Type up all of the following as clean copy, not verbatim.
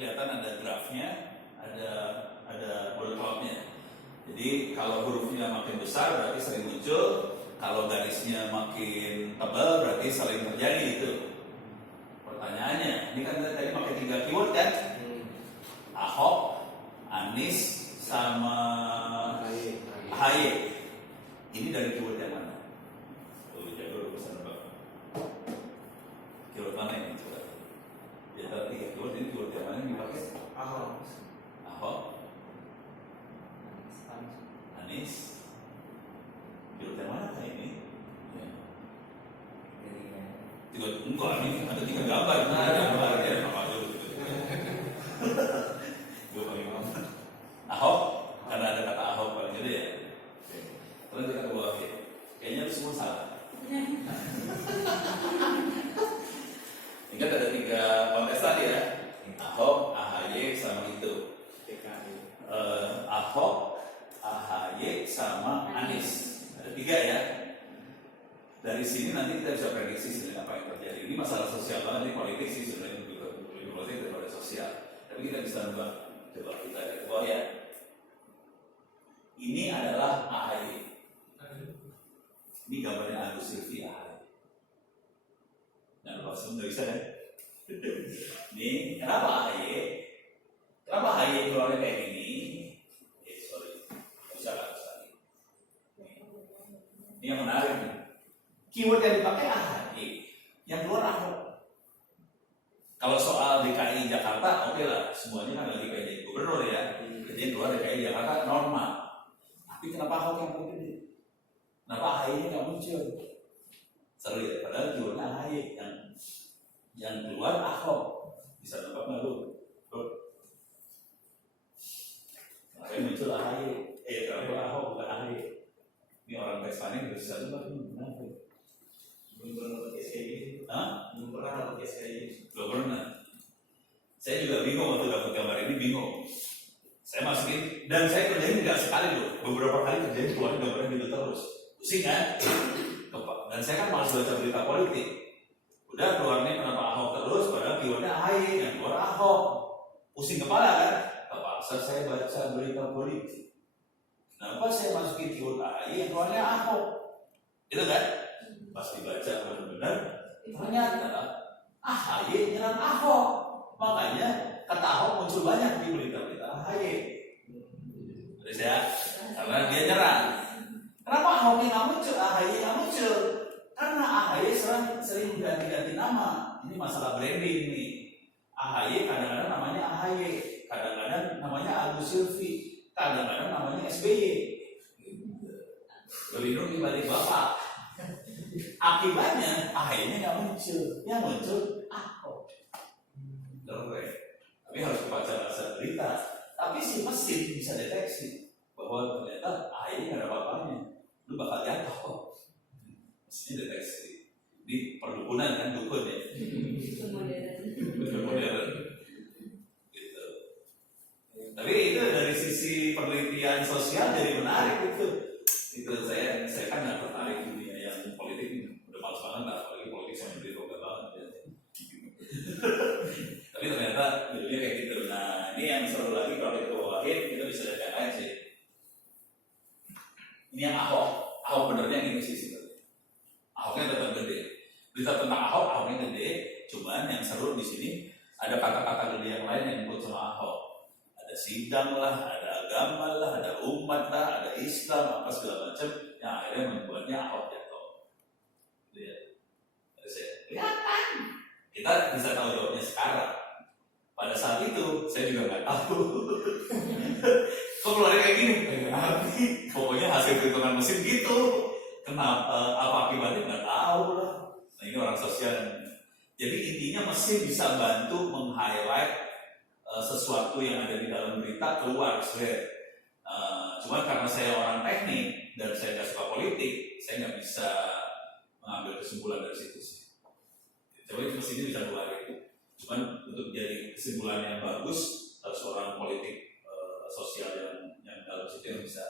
kelihatan ada grafnya, ada boldnya. Jadi kalau hurufnya makin besar berarti sering muncul, kalau garisnya makin tebal berarti sering terjadi itu. Pertanyaannya, ini kan tadi pakai 3 keyword kan? Ahok, Anies, sama AHY. Ini dari keyword yang mana? Jago pesan Pak. Keyword mana ini? Coba. Ya tadi 3 keyword, ini keyword yang mana yang dipakai? Ahok, Anies. Keyword yang mana ini? Ya. Enggak, ini ada 3 gambar. Nah, ada gambar ya, apa dulu? Gue paling ngomong. Ahok, karena ada kata Ahok paling gede ya. Terus kita ke bawah ya. Kayaknya itu semua salah. Ingat ada 3 kontestan ya. Ahok, AHY sama itu. Ahok, AHY sama Anies. Ada 3 ya. Dari sini nanti kita bisa prediksi sebenarnya apa yang terjadi. Ini masalah sosial banget, ini politik sih sebenarnya, lebih politik daripada sosial. Tapi kita bisa nebak. Coba kita lihat ke bawah ya. Ini adalah AHY. Ini gambarnya Agus Silvi AHY. Nah, langsung nggak bisa kan? Ini kenapa AHY? Kenapa AHY keluarnya kayak gini? Sorry, nggak bisa kan? Ini yang menarik nih. Keyword yang dipakai AHY, yang keluar Ahok. Kalau soal DKI Jakarta, oke lah, semuanya kan lagi kayak jadi gubernur ya. Jadi keluar DKI Jakarta normal. Tapi kenapa Ahok yang paling gede? Kenapa AHY-nya nggak muncul? Seru ya, padahal keywordnya AHY yang keluar Ahok. Bisa nebak nggak lu? Kenapa yang muncul AHY? Kenapa Ahok bukan AHY? Ini orang tes panen bisa nebak nih, kenapa? Belum pernah pakai SKY. Belum pernah pakai SKY. Belum pernah. Saya juga bingung waktu dapat gambar ini, bingung. Saya masukin dan saya kerjain nggak sekali loh, beberapa kali kerjain keluarin gambarnya gitu terus. Pusing kan? Dan saya kan malas baca berita politik. Udah keluarnya kenapa Ahok terus, padahal keywordnya AHY, yang keluar Ahok. Pusing kepala kan? Terpaksa saya baca berita politik. Kenapa saya masukin keyword AHY yang keluarnya Ahok? Itu kan? Pas dibaca benar-benar, ternyata AHY nyerang Ahok. Makanya kata Ahok muncul banyak di berita-berita AHY. Terus ya, karena dia nyerang. Kenapa Ahoknya nggak muncul, AHY nggak muncul? Karena AHY sering ganti-ganti nama. Ini masalah branding nih. AHY kadang-kadang namanya AHY, kadang-kadang namanya Agus Silvi, kadang-kadang namanya SBY. Berlindung dibalik bapak. Akibatnya AHY-nya nggak muncul, yang muncul Ahok. Keren. Tapi harus baca bahasa berita. Tapi si mesin bisa deteksi bahwa ternyata AHY nggak ada apa-apanya. Lu bakal jatuh. Mesinnya deteksi. Ini perdukunan kan, dukun ya. Modern. Gitu. Tapi itu dari sisi penelitian sosial jadi menarik itu. Itu saya kan nggak tertarik dunia yang politik, udah males banget lah, apalagi politik sama duit roga banget ya. Tapi ternyata jadinya kayak gitu. Nah ini yang seru lagi kalau kita bawain, kita bisa lihat aja. Ini yang Ahok benernya ini sih sebenarnya. Ahoknya tetap gede. Berita tentang Ahoknya gede. Cuman yang seru di sini ada kata-kata gede yang lain yang disebut sama Ahok. Ada sidang lah, ada agama lah, ada umat lah, ada Islam, apa segala macam yang akhirnya membuatnya Ahok jatuh. Lihat, kelihatan. Kita bisa tahu jawabnya sekarang. Pada saat itu saya juga nggak tahu. Kok keluarnya kayak gini? Pokoknya hasil perhitungan mesin gitu. Kenapa? Apa akibatnya nggak tahu lah. Nah ini orang sosial. Jadi intinya mesin bisa bantu meng-highlight sesuatu yang ada di dalam berita keluar. Cuman karena saya orang teknik dan saya nggak suka politik, saya nggak bisa mengambil kesimpulan dari situ sih. Coba itu mesin bisa keluarin. Cuman untuk jadi kesimpulan yang bagus harus orang politik sosial yang dalam situ yang bisa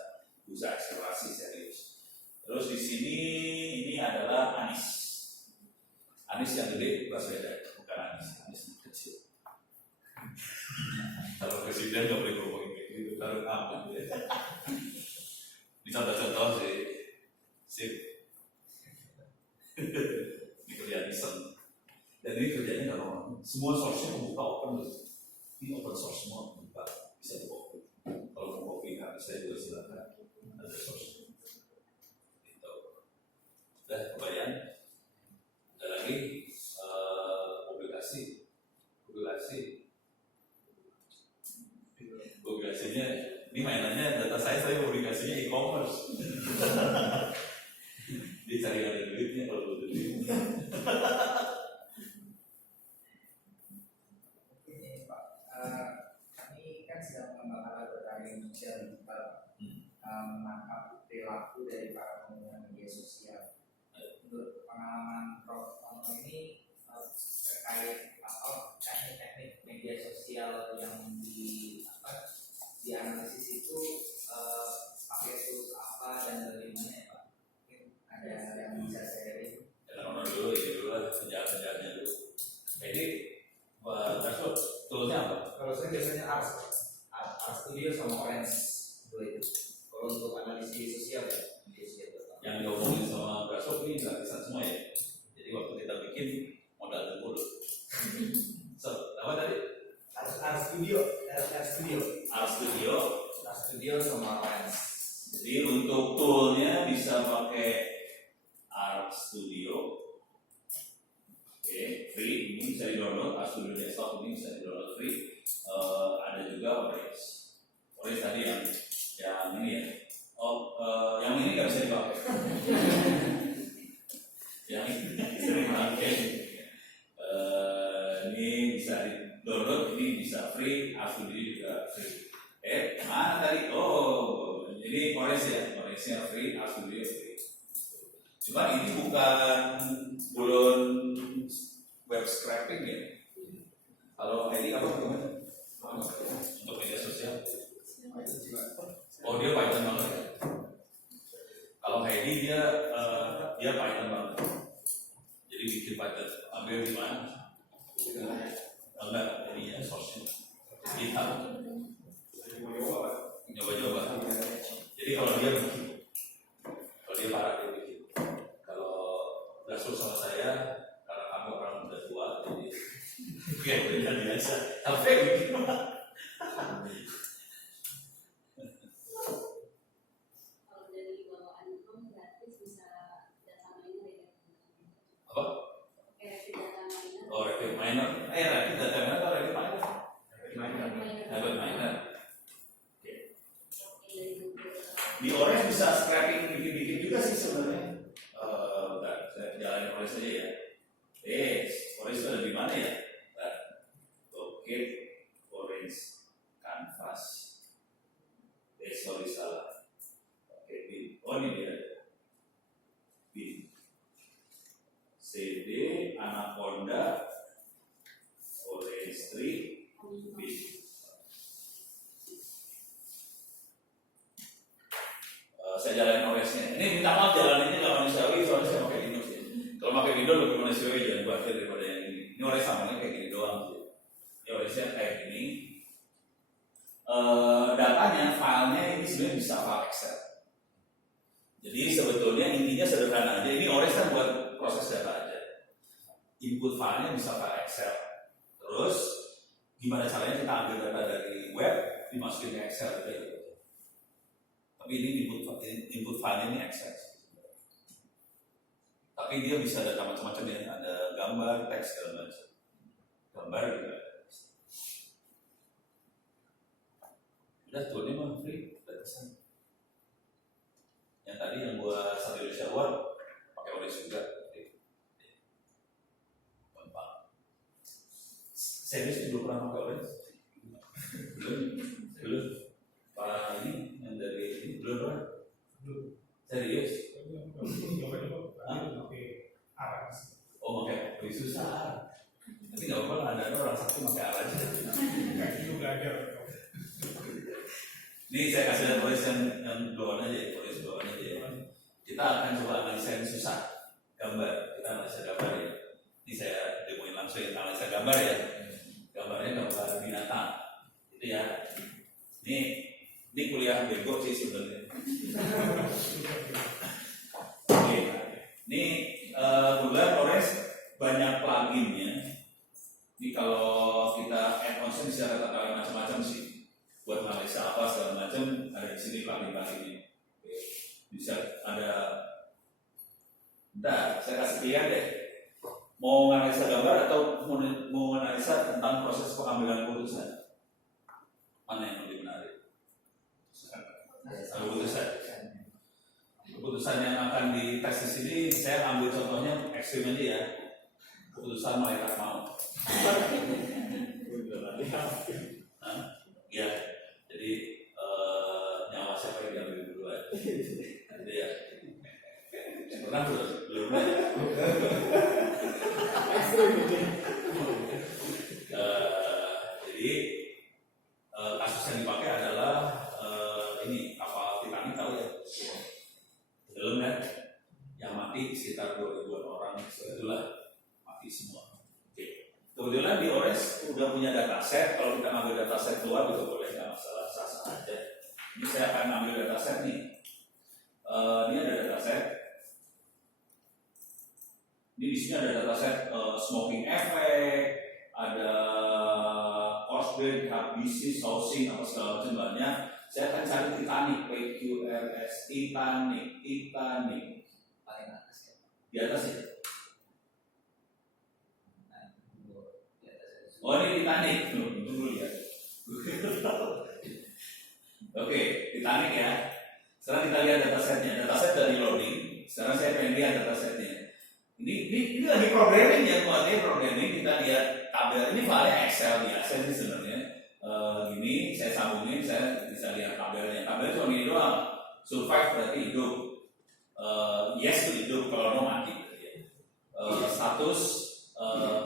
eksplorasi serius. Terus di sini ini adalah Anies. Anies yang gede Baswedan, bukan Anies yang kecil. Kalau presiden nggak boleh ngomongin kayak gitu, taruh aman. Ini contoh-contoh sih, sip. Ini kerjaan iseng. Dan ini kerjanya nggak normal. Semua source-nya membuka open loh. Ini open source semua membuka, bisa di-copy. Kalau mau copy hak saya juga silakan. Ada source. Gitu. Udah kebayang. Ada lagi publikasinya ini mainannya data saya publikasinya e-commerce. Dia cari ada duitnya kalau butuh duit. Oke Pak, kami kan sedang mengembangkan berbagai media digital menangkap perilaku dari para pengguna media sosial. Menurut pengalaman Prof. Tono ini terkait teknik-teknik media sosial yang dianalisis itu pakai tools apa dan bagaimana ya Pak? Mungkin ada yang bisa sharing. Jangan dulu, ini dulu lah penjahat-penjahatnya dulu. Jadi, Rasul, toolnya apa? Kalau saya biasanya Art Studio sama Orange itu. Kalau untuk analisis sosial ya, media sosial. Yang diomongin sama Rasul ini gratisan semua ya. Jadi waktu kita bikin modal dulu. So, apa tadi? Art Studio sama Orange. Jadi untuk toolnya bisa pakai Art Studio. Oke, free, ini bisa di-download. Art Studio Desktop ini bisa di-download free. Ada juga Orange. Orange tadi yang ini ya. Yang ini nggak bisa dipakai. Yang ini bisa dipakai. Ini bisa di-download, ini bisa free. Art Studio juga free. Mana tadi? Oh, ini Orange ya. Orange-nya free, Art Studio free. Cuma ini belum web scraping ya. Kalau ini apa gimana? Untuk media sosial. Oh dia Python banget ya. Kalau Heidi dia Python banget. Jadi bikin Python. Ambil di mana? Enggak, ini ya source-nya. GitHub. Coba-coba. Jadi kalau dia bikin, kalau dia parah dia bikin. Kalau Rasul sama saya, karena kamu orang muda tua, jadi kayak beda biasa. Tapi bikin kalau dari bawaan kamu gratis bisa data miner ya? apa? Rapid data miner. Oh, rapid miner. Rapid data miner atau rapid miner? Rapid miner. Di Orange bisa scraping bikin-bikin juga sih sebenarnya. Saya jalanin Orange saja ya. Orange ada di mana ya? Oke, Orange Canvas. Sorry salah. Oke, bin. Oh ini dia. Bin. CD Anaconda Orange 3 bin. Saya jalanin OS-nya. Ini minta maaf jalaninnya nggak manusiawi soalnya saya pakai Linux ya. Kalau pakai Windows lebih manusiawi jangan khawatir daripada yang ini. Ini OS samanya kayak gini doang sih. Ini OS-nya kayak gini. Datanya, filenya ini sebenarnya bisa file Excel. Jadi sebetulnya intinya sederhana aja. Ini OS kan buat proses data aja. Input filenya bisa file Excel. Terus gimana caranya kita ambil data dari web dimasukin ke Excel gitu. Tapi ini input file ini Excel. Tapi dia bisa data macam-macam ya, ada gambar, teks segala macam. Gambar juga. Udah toolnya mah free, gratisan. Yang tadi yang gua Satu Indonesia Award pakai Orange juga. Gampang. Serius belum pernah pakai Orange? Belum. Pak ini yang dari ini belum pernah? Serius? Oh pakai lebih susah. Tapi nggak apa-apa, ada orang sakti pakai alat aja. Ini saya kasih lihat tulis yang doang aja, tulis doang aja ya. Kita akan coba analisa yang susah, gambar. Kita analisa gambar ya. Ini saya demoin langsung ya, analisa gambar ya. Gambarnya gambar binatang. Gitu ya. Ini kuliah bego sih sebenarnya. Oke, ini kebetulan Ores banyak pluginnya. Ini kalau kita add-on bisa kata-kata macam-macam sih. Buat analisa apa segala macam ada di sini plugin-pluginnya. Oke. Bisa ada. Bentar, saya kasih lihat deh. Mau analisa gambar atau mau analisa tentang proses pengambilan keputusan? Mana yang lebih menarik? Keputusan yang akan dites di sini, saya ambil contohnya ekstrim aja ya. Keputusan malaikat maut. Ya, jadi nyawa siapa yang diambil duluan? Gitu ya. Pernah belum? Jadi kasus yang dipakai adalah ini kapal Titanic, tahu ya? Belum kan? Yang mati sekitar 2.000 orang, itulah mati semua. Oke. Kebetulan di Ores udah punya dataset. Kalau kita ngambil dataset keluar juga boleh, nggak masalah, sah-sah aja. Ini saya akan ambil dataset nih. Ini ada dataset. Ini di sini ada dataset smoking effect, ada Corsbane, HBC, sourcing, apa segala macam banyak. Saya akan cari Titanic, PQRS, Titanic. Paling atas ya. Di atas ya? Di atas. Oh ini Titanic, tunggu lihat. Oke, Titanic ya. Sekarang kita lihat datasetnya. Dataset dari loading. Sekarang saya pengen lihat datasetnya. Ini lagi programming ya, buatnya programming. Kita lihat tabel ini file Excel biasa sih sebenarnya. Gini saya sambungin, saya bisa lihat tabelnya. Tabelnya cuma ini doang. Survive berarti hidup. Yes itu hidup, kalau no mati. Status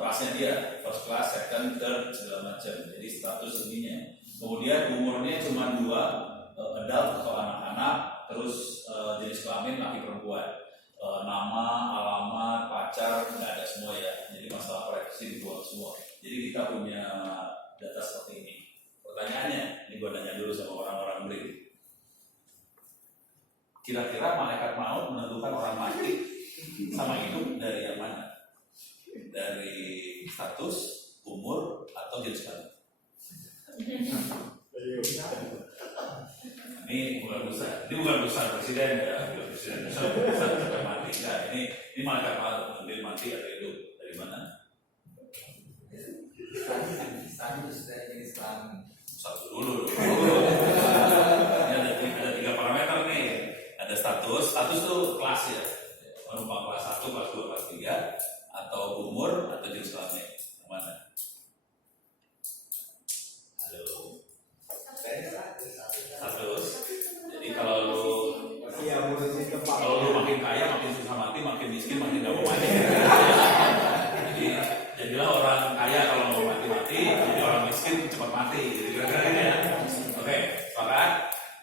kelasnya dia, first class, second, third, segala macam. Jadi status ininya. Kemudian umurnya cuma 2, adult atau anak-anak, terus jenis kelamin laki perempuan. Nama, alamat, pacar, nggak ada semua ya. Jadi masalah privasi dibuang semua. Jadi kita punya data seperti ini. Pertanyaannya, ini gue nanya dulu sama orang-orang beli. Kira-kira malaikat maut menentukan orang mati sama hidup dari yang mana? Dari status, umur, atau jenis kelamin? Ini bukan urusan presiden ya, presiden urusan mati. Nah, ini malaikat maut mengambil mati atau hidup dari mana? Status dari jenis kelamin. Satu dulu. Ini ada 3 parameter nih. Ada status tuh kelas ya. Penumpang kelas 1, kelas 2, kelas 3, atau umur atau jenis kelamin. Yang mana? Halo. Status. Jadi kalau lu makin kaya, makin susah mati, makin miskin, makin gak mau mati. Jadi jadilah orang kaya kalau mau mati, jadi orang miskin cepat mati. Jadi kira-kira ini ya. Oke, sepakat.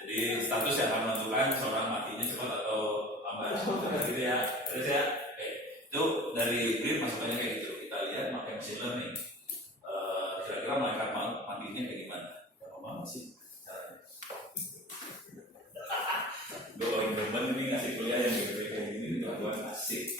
Jadi status yang akan menentukan seorang matinya cepat atau lambat. Gitu ya. Terus ya. Oke. Itu dari grid masukannya kayak gitu. Kita lihat pakai machine learning. Kira-kira malaikat matinya kayak gimana? Gampang sih. Doain teman ini ngasih kuliah yang kayak gini tuan asik.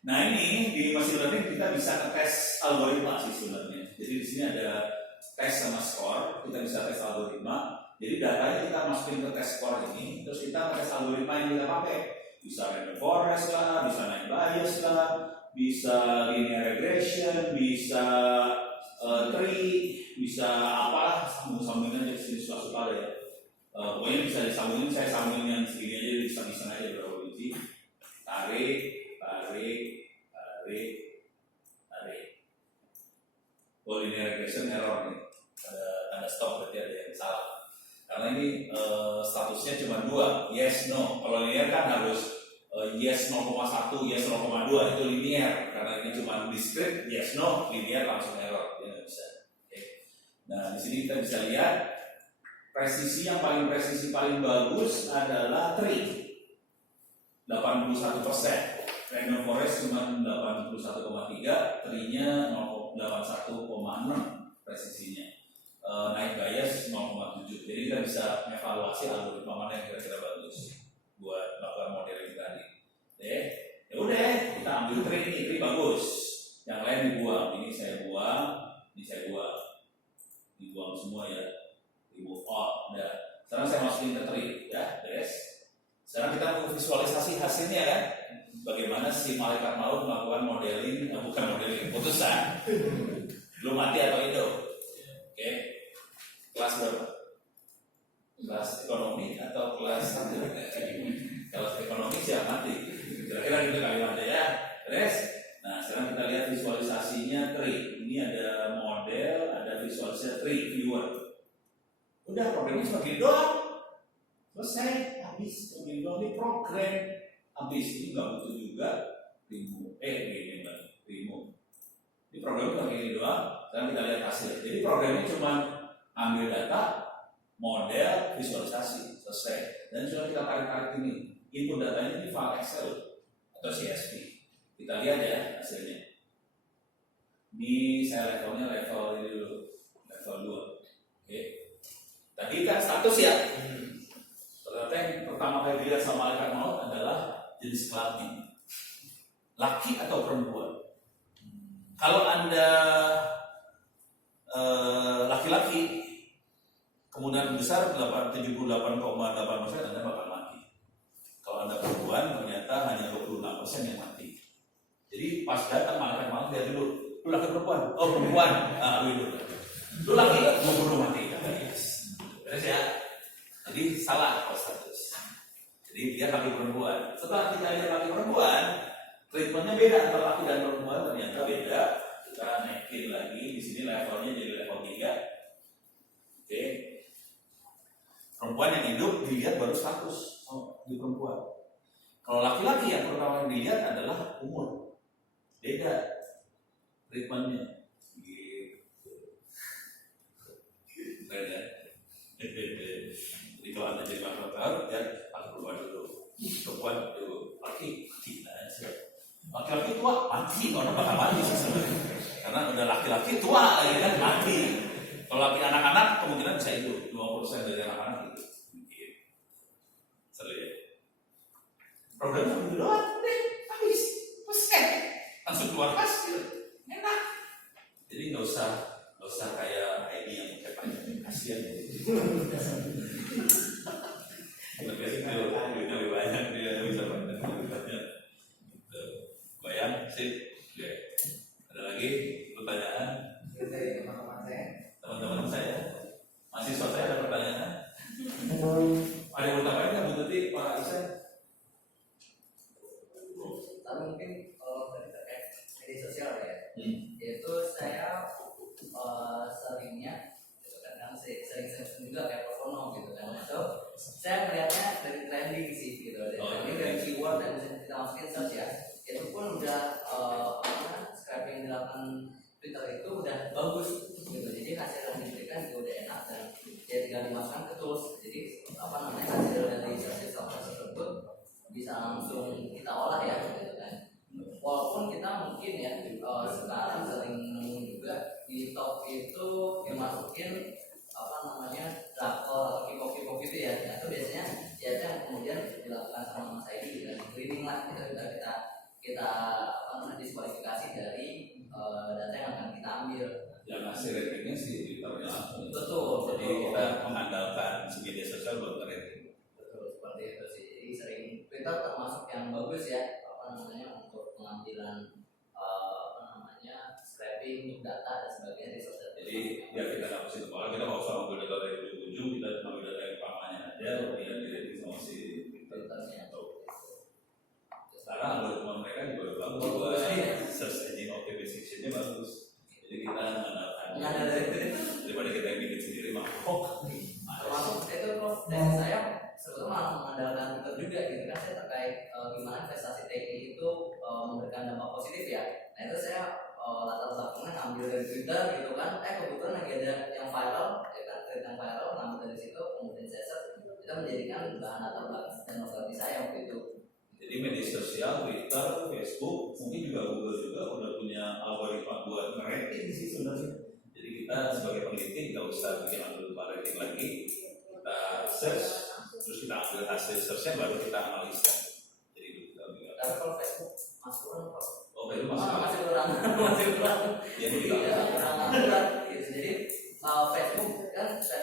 Nah ini di machine learning kita bisa tes algoritma sih sebenarnya. Jadi di sini ada tes sama skor. Kita bisa tes algoritma. Jadi datanya kita masukin ke tes skor ini, terus kita tes algoritma yang kita pakai. Bisa random forest lah, bisa naive Bayes lah, bisa linear regression, bisa tree, bisa apa? Sambung-sambungin aja sini suka-suka ya. Pokoknya bisa disambungin, saya sambungin yang segini aja, bisa aja berapa biji. Tarik. Oh, linear regression error nih. Ada stop berarti ada yang salah. Karena ini statusnya cuma 2, yes no. Kalau linear kan harus yes 0,1, yes 0,2 itu linear. Karena ini cuma discrete, yes no, linear langsung error. Dia nggak bisa. Okay. Nah di sini kita bisa lihat presisi yang paling bagus adalah tree 81%. Random forest cuma 81,3, tree-nya 81,6 presisinya. Naive Bayes Jadi kita bisa evaluasi algoritma mana yang kira-kira bagus buat melakukan modeling tadi. Ya udah, kita ambil tree bagus. Yang lain dibuang. Ini saya buang, dibuang semua ya. Remove all. Udah. Sekarang saya masukin ke tree, ya, beres. Sekarang kita mau visualisasi hasilnya kan. Bagaimana si malaikat maut melakukan modeling, bukan modeling, putusan. Belum mati atau hidup. Oke. Kelas berapa? Kelas ekonomi atau kelas kelas ekonomi siap mati. Kira-kira gitu kalimatnya ya. Beres. Nah, sekarang kita lihat visualisasinya tree. Ini ada model, ada visualisasi tree viewer. Udah, programnya cuma gini doang. Selesai, habis. Begini doang, ini program habis. Ini nggak butuh juga remove. Ini programnya cuma gini doang. Sekarang kita lihat hasil. Jadi programnya cuma ambil data, model, visualisasi, selesai. Dan sudah kita tarik-tarik ini. Input datanya ini file Excel atau CSV. Kita lihat ya hasilnya. Ini saya levelnya level ini dulu, level 2. Oke. Tadi kan status ya. Ternyata yang pertama kali dilihat sama malaikat maut adalah jenis kelamin, laki atau perempuan. Kalau Anda laki-laki, kemudian besar 78,8%, Anda bakal mati. Kalau Anda perempuan, ternyata hanya 26% yang mati. Jadi pas datang malaikat maut lihat dulu, lu laki perempuan? Oh perempuan. Lu laki, mau bunuh mati. Beres ya. Jadi salah kalau status. Jadi dia laki perempuan. Setelah kita lihat laki perempuan, treatmentnya beda antara laki dan perempuan, ternyata beda. Kita naikin lagi di sini levelnya jadi level 3. Oke. Perempuan yang hidup dilihat baru status di perempuan. Kalau laki-laki yang pertama yang dilihat adalah umur. Beda treatmentnya. Gitu. Beda. Jadi kalau Anda jadi makhluk ya laki perempuan dulu. Perempuan dulu. Laki aja. Laki-laki tua mati, orang bakal mati sebenarnya. Karena udah laki-laki tua ya kan mati. Kalau laki anak-anak kemungkinan bisa hidup. 20% dari anak-anak hidup. Seru ya. Programnya begitu doang, udah habis, selesai, langsung keluar hasil, enak. Jadi nggak usah kayak ID yang pakai kasihan. Lebih lebih banyak dia bisa banyak. Bayang sih. Ada lagi pertanyaan? Dari teman-teman saya Mahasiswa saya ada pertanyaan? Ada yang mau tambahin nggak Bu Tuti, Pak Isan? mungkin kalau tadi terkait media sosial ya, yaitu saya seringnya gitu kan sering juga kayak Propono gitu kan, itu saya melihatnya dari trending sih gitu, dari keyword dan kita masukin search ya, itu pun udah scraping yang dilakukan Twitter itu udah bagus gitu, jadi hasil yang diberikan juga udah enak dan dia tinggal dimasukkan ke tools, jadi hasil dari search tersebut bisa langsung kita olah ya gitu kan. Walaupun kita mungkin ya sekarang sering nemu juga di top itu dimasukin drakor atau K-pop gitu ya, itu biasanya ya itu yang kemudian dilakukan sama Mas Aidi dan cleaning lah gitu, kita diskualifikasi dari data yang akan kita ambil. Yang hasil ratingnya sih Twitternya langsung. Betul. Jadi kita mengandalkan media sosial buat rating. Betul, seperti itu sih. Jadi sering Twitter termasuk yang bagus ya, untuk pengambilan scraping data dan sebagainya di sosial. Jadi biar kita nggak pusing kepala, kita nggak usah ambil data dari ujung-ujung, kita ambil data yang pamannya aja, kemudian dirating sama si Twitternya. Sekarang algoritma mereka juga bagus, buat search engine optimization-nya bagus. Jadi kita mengandalkan daripada kita yang bikin sendiri mah. Termasuk itu Prof, dari saya sebetulnya mengandalkan Twitter juga gitu kan, saya terkait gimana investasi TI itu memberikan dampak positif ya. Nah itu saya latar belakangnya ambil dari Twitter gitu kan, kebetulan lagi ada yang viral ya kan, tweet yang viral, ngambil dari situ, kemudian saya search, kita menjadikan bahan latar belakang dan nostalgia saya waktu itu. Jadi media sosial, Twitter, Facebook, mungkin juga Google juga udah punya algoritma buat rating sih sebenarnya. Jadi kita sebagai peneliti nggak usah bikin algoritma rating lagi, hasil searchnya baru kita analisa. Jadi kita bilang, Tapi kalau Facebook masih kurang kok. oh baru masuk. Masih kurang, masih kurang. Jadi Iya, kurang akurat. Gitu. Jadi Facebook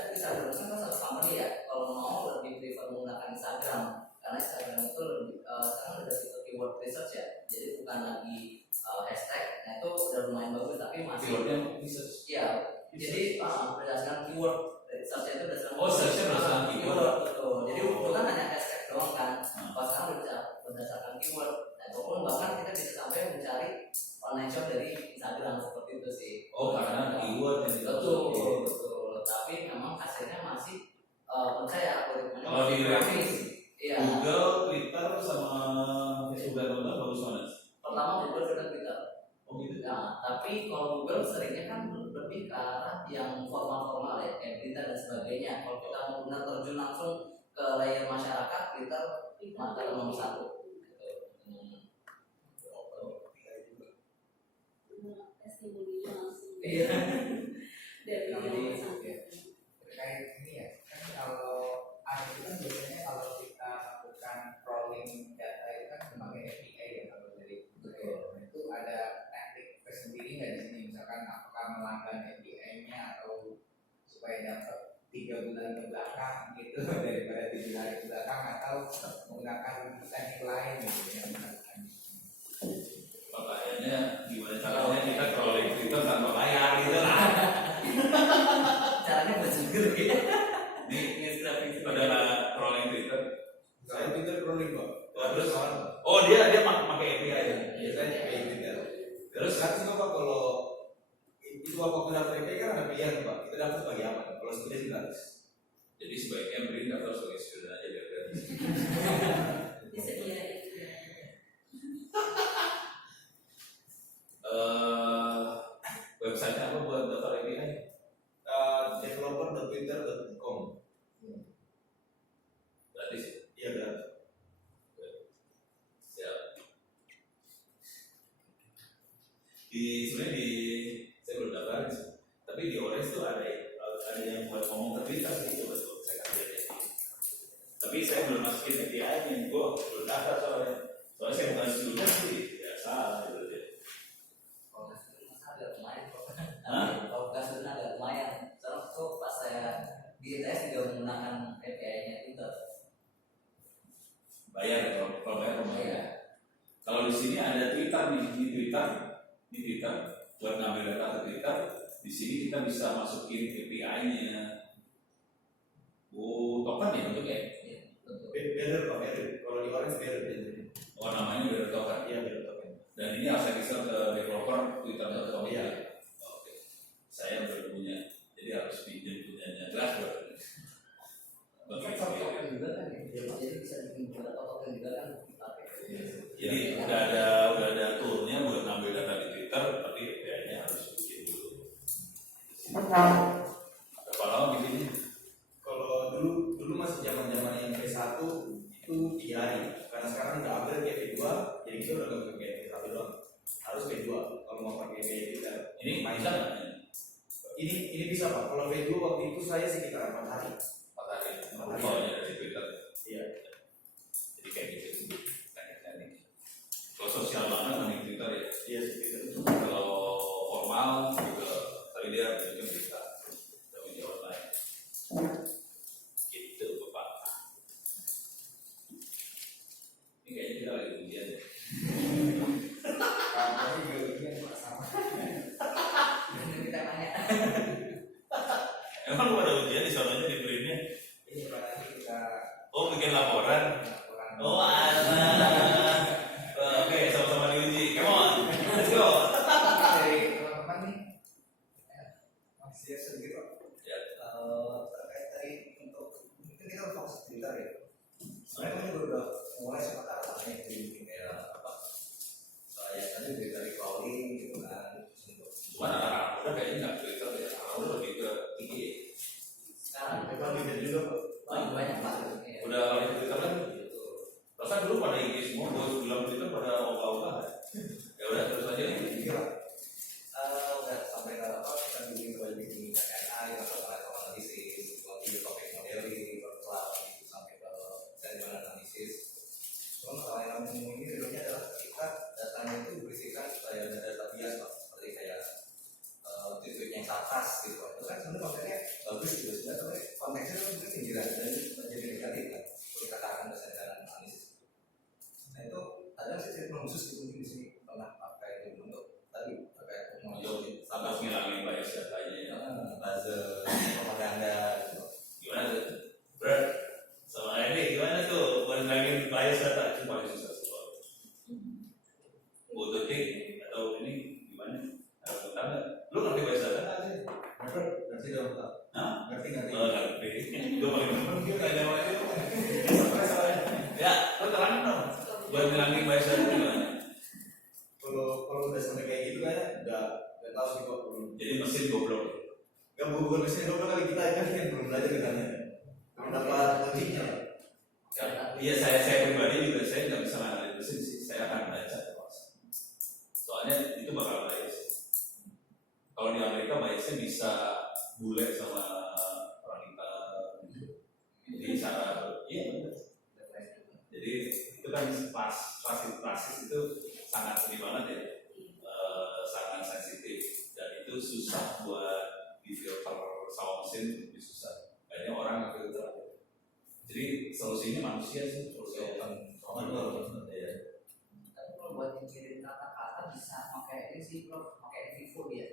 bisa berurusan kan satu company ya. Kalau mau lebih prefer menggunakan Instagram, karena Instagram itu lebih sekarang udah fitur keyword research ya. Jadi bukan lagi hashtag. Nah itu udah lumayan bagus, tapi masih. keywordnya bisa. Iya. Jadi berdasarkan keyword. Search itu berdasarkan. Oh, search-nya berdasarkan keyword. Betul. Jadi dulu kan hanya hashtag doang kan. Pas sekarang berdasarkan keyword. Nah, ataupun bahkan kita bisa sampai mencari online shop dari Instagram seperti itu sih. Oh, karena keyword yang Betul. Tapi memang hasilnya masih percaya algoritmanya. Kalau di dinamis. Iya. Google, Twitter sama Facebook dan Twitter bagus mana? Pertama Google dan Twitter. Oh gitu. Nah, tapi kalau Google seringnya kan lebih ke arah yang formal-formal ya, kayak Twitter dan sebagainya. Kalau kita mau benar terjun langsung ke layer masyarakat, Twitter mata nomor 1. Testimoninya langsung Iya. dari Nah, yang jadi, bersangkutan. Terkait ini ya, kan kalau ada itu kan biasanya kalau kita lakukan crawling data itu kan memakai API ya kalau dari Google. Nah, itu ada teknik tersendiri nggak di sini? Misalkan apakah melanggan API-nya atau supaya dapat 3 bulan ke belakang gitu daripada 7 hari ke belakang, atau menggunakan teknik lain gitu yang melakukan. Kayaknya gimana caranya kita crawling Twitter tanpa bayar gitu lah. Caranya betul gitu. Ini pada crawling Twitter. Saya Twitter crawling kok. Terus, oh dia pakai API ya. Ya saya pakai Twitter. Terus Gratis kok Pak, kalau itu apapun daftar API kan ada pilihan Pak. Kita daftar sebagai apa? Kalau student sih gratis. jadi sebaiknya beri daftar sebagai student aja biar gratis. Disediain. Website apa buat daftar API? Developer.twitter.com. Gratis ya? Iya gratis. Siap. Sebenarnya saya belum daftarin sih. Tapi di Orange tuh ada yang buat ngomong ke Twitter sih, coba tuh saya kasih aja. Tapi saya belum masukin API-nya, gue belum daftar soalnya saya bukan student sih, biasa gitu aja. Kalau nggak sudah agak lumayan kok. Hah? Kalau nggak sudah agak lumayan. Soalnya tuh pas saya di ITS juga menggunakan API-nya Twitter. Bayar ya, kalau bayar Iya. bayar. Kalau di sini ada Twitter nih, ini Twitter buat ngambil data ke Twitter. Di sini kita bisa masukin API-nya. Oh, token ya bentuknya? Iya, betul. Better Pak, better. Kalau di Orange better. Oh, namanya udah token. Iya better token. Dan ini harus register ke developer Twitter.com. Iya. Oke. Saya belum punya, jadi harus pinjam punyanya Glassdoor. Kan token juga kan ya. Jadi bisa bikin beberapa token juga kan dipakai. Jadi udah ada toolnya buat ngambil data di Twitter, tapi API-nya harus bikin dulu. Berapa lama bikinnya? Kalau dulu masih zaman yang P1 itu 3 hari. Karena sekarang udah upgrade ke P2, jadi kita udah nggak pakai P1 doang. Harus P2 kalau mau pakai P3. Ini bisa nggak? Ini bisa Pak. Kalau P2 waktu itu saya sekitar 4 hari. 4 hari. 4 hari. Oh, ya dari Twitter. Iya. Jadi kayak gitu. Teknik-teknik. Kalau sosial banget mending Twitter ya. Iya sekitar itu. Kalau formal juga, tapi dia bentuknya bisa. Tapi di online. Gitu Bapak. Ini kayaknya kita lagi ujian ya. Kalau juga ujian Pak, sama. Dan kita tanya. Emang lu ada ujian di sononya di printnya? Ini Pak, nanti kita Oh, bikin laporan. laporan. Oh, alah. Oke, sama-sama diuji. Come on, let's go. Dari teman-teman nih, masih sedikit Pak. Ya. Terkait tadi untuk mungkin kita fokus ke Twitter ya. Sebenarnya kan juga udah mulai sempat arahnya itu bikin kayak apa? Saya tadi dari crawling gitu kan. Cuman anak-anak muda kayaknya nggak Twitter ya. Anak muda lebih ke IG. Sekarang Memang Twitter juga Pak. banyak Pak. Iya. Udah kalau di Twitter kan, bahkan dulu pada IG semua, gue bilang Twitter pada oka-oka. Ya udah terus aja. Iya. Udah sampai ke apa? Kita bikin KPI atau analisis, video topik modeling, cloud, sampai ke dari mana Gue paling demen dia tanya sama dia. Ya, lo terangin dong. Buat ngilangin bias itu gimana? Kalau udah sampai kayak gitu kan, udah tahu sih kok belum. Jadi mesin goblok. Gak bukan mesin dulu kali kita kan yang belum belajar katanya. Belum dapat logiknya. Iya saya pribadi juga saya nggak bisa nganalin mesin sih. Saya akan baca. Soalnya itu bakal bias. Kalau di Amerika biasnya bisa bule sama wanita gitu. Jadi cara iya benar. Jadi itu kan klasis itu sangat ini banget ya, sangat sensitif dan itu susah buat di filter sama mesin lebih susah. Kayaknya orang ngefilter. Jadi solusinya manusia sih, solusinya ya. Tapi kalau buat ngirim kata-kata bisa pakai ini sih bro, pakai Vivo dia.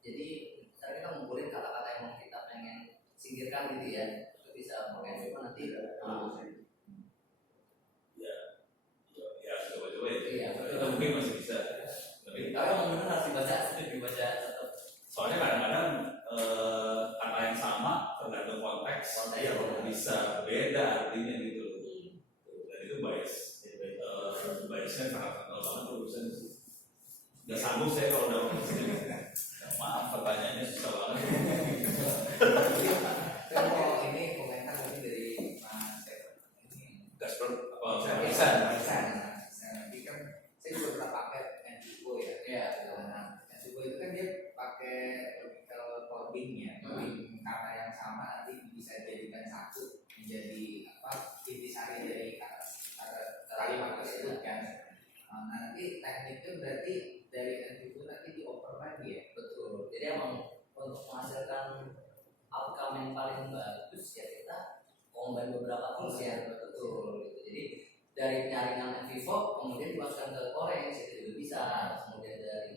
Jadi misalnya kita ngumpulin kata-kata yang mau kita pengen singkirkan gitu ya, itu bisa pakai Vivo nanti. Ya coba-coba ya. Iya, Kita mungkin masih bisa. Tapi kalau benar harus dibaca tetap. soalnya kadang-kadang kata yang sama tergantung konteks Iya, bisa beda artinya gitu. Dan itu bias. Biasnya sangat kental banget tuh urusan itu. Gak sanggup saya kalau udah maaf pertanyaannya susah banget. Kalau ini komentar mungkin dari Mas Stefan ini. Gasper apa? Bisa. Nanti kan saya juga pernah pakai Envivo ya. Iya. Nah, Envivo itu kan dia pakai logical coding ya, coding kata yang sama nanti bisa jadikan satu menjadi intisari dari kalimat tersebut kan. Nah, nanti tekniknya berarti dari Envivo nanti dioper lagi ya. Betul. Jadi emang untuk menghasilkan outcome yang paling bagus ya kita combine beberapa tools ya. Betul. Jadi dari penyaringan Envivo kemudian dimasukkan ke Orange itu juga bisa, kemudian dari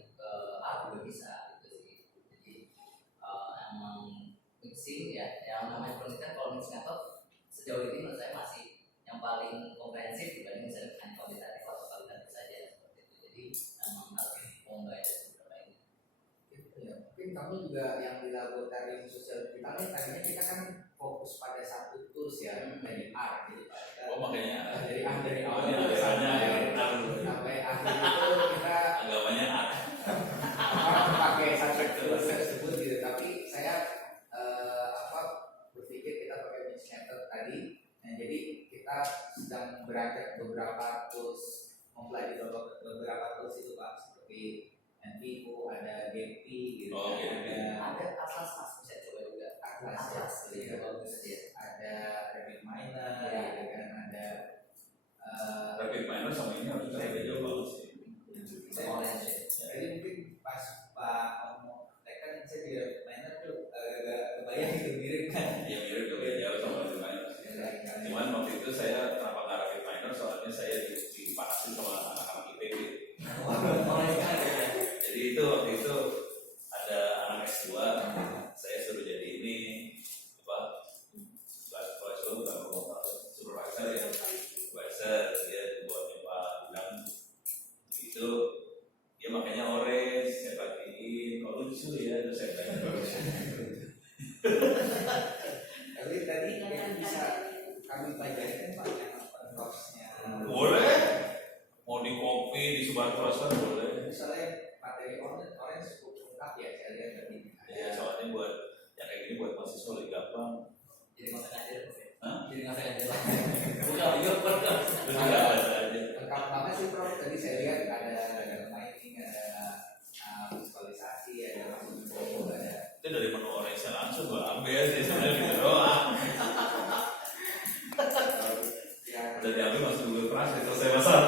R juga bisa gitu sih. Jadi emang mixing ya, yang namanya penelitian kalau mix method sejauh ini menurut saya masih yang paling komprehensif dibanding misalnya hanya kualitatif atau kualitatif saja seperti itu. Jadi emang harus combine beberapa ini. Gitu ya. Mungkin kamu juga yang di laboratorium sosial digital ini tadinya kita kan fokus pada satu tools ya dari R jadi Makanya dari awal ada sampai akhir itu kita agamanya pakai satu tools tersebut gitu. Tapi saya berpikir kita pakai mix method tadi. Nah, jadi kita sedang beranjak beberapa tools, mempelajari beberapa tools itu Pak, seperti Envivo, ada Gepy gitu, ada Atlas bisa coba juga Atlas gitu bagus ya, ada Rapid Miner gitu kan, ada Rapid Miner sama ini harus beda jauh banget sih. Jadi mungkin pas Pak ngomong kan saya di Rapid Miner tuh agak kebayang gitu mirip kan? Iya mirip tuh beda jauh sama Rapid Miner. Cuman waktu itu saya kenapa nggak Rapid Miner soalnya saya dipanasin sama anak-anak IPB. Jadi itu waktu itu ada anak S2 saya suruh jadi ini supervisor ya, dia buat nyoba bilang begitu dia makanya orange saya pakein kalau lucu ya terus saya tanya tapi tadi yang bisa kami pelajari kan Pak yang open source-nya boleh mau di copy di sebar cluster boleh misalnya materi orange cukup lengkap ya saya lihat tadi ya soalnya buat yang kayak gini buat mahasiswa lebih gampang jadi nggak usah ngajar Hah? jadi nggak usah ngajar bukan video lengkap banget sih Prof tadi saya lihat ada mining ada visualisasi ada info ada itu dari menu orange langsung gue ambil sih sebenarnya gitu doang udah diambil masuk Google Class selesai masalah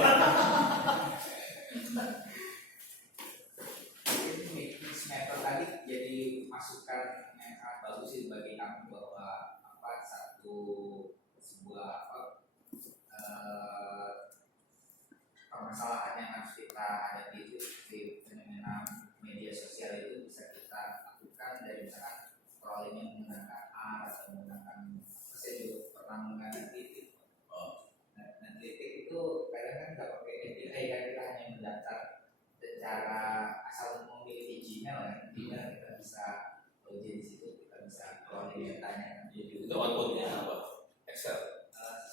mix method tadi jadi masukan yang sangat bagus sih bagi kami bahwa sebuah permasalahan yang harus kita hadapi itu di fenomena media sosial itu bisa kita lakukan dari misalkan scrolling yang menggunakan R atau menggunakan saya juga pernah menggunakan titik. Titik itu kadang kan nggak pakai API kan kita hanya mendaftar secara asal memiliki Gmail kan, kita bisa login di situ kita bisa scrolling datanya Itu outputnya apa? Excel.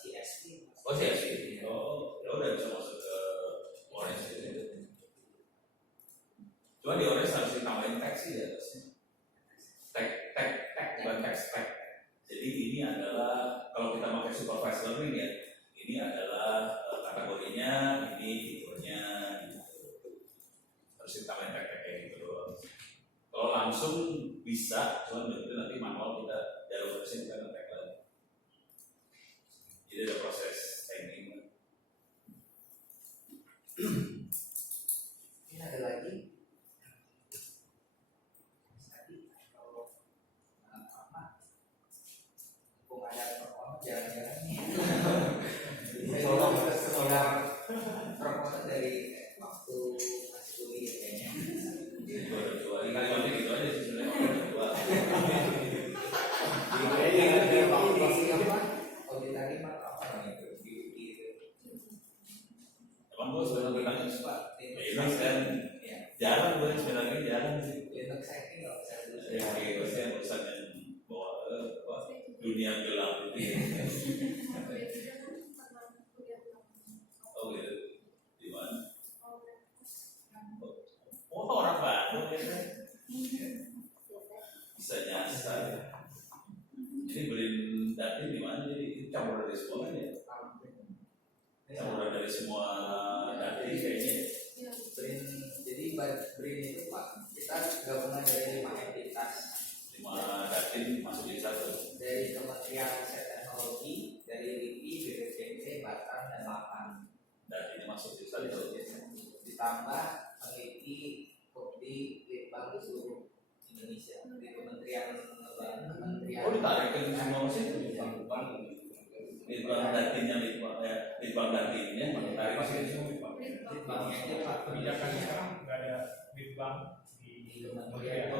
CSV. Oh CSV. Oh ya udah bisa masuk ke Orange itu. Cuma di Orange harus ditambahin teks sih di atasnya. Tag bukan teks. Jadi ini adalah kalau kita pakai supervised learning ya, ini adalah kategorinya, ini fiturnya, gitu. Harus ditambahin tag kayak gitu doang. Kalau langsung bisa, cuma itu nanti manual kita dalam versi kita ngetek lagi. Jadi ada proses tagging. Ini ada lagi. Tadi kalau apa? Kok ada performa jangan-jangan nih. Sekolah performa dari waktu masih kuliah kayaknya. Itu ada dua. Ini kalimatnya gitu aja sih sebenarnya ada dua. Auditari apa namanya itu? Emang gue sebenarnya bertanya Pak, Linux kan jarang gue sebenarnya jarang sih. Linux setting nggak bisa dulu. Ya itu sih yang urusan yang bawa dunia gelap itu. Oh gitu. Di mana? Oh orang Bandung ya kan? Bisa nyasar. Ini beliin dati di mana? Jadi campuran dari semua kan ya? Campuran dari semua dati kayaknya. Jadi BRIN itu Pak, kita gabungan dari 5 entitas. 5 dati masuk di satu. Dari Kementerian Riset Teknologi, dari LIPI, BPJT, Batam, dan Lapan. Dati ini masuk di satu. Ditambah peneliti Kopdi Litbang di seluruh Indonesia. Di Kementerian Oh ditarikin semua sih? Litbang datinya litbang datinya ditarik masih Litbang itu Pak kebijakan sekarang nggak ada Bitbank di Kementerian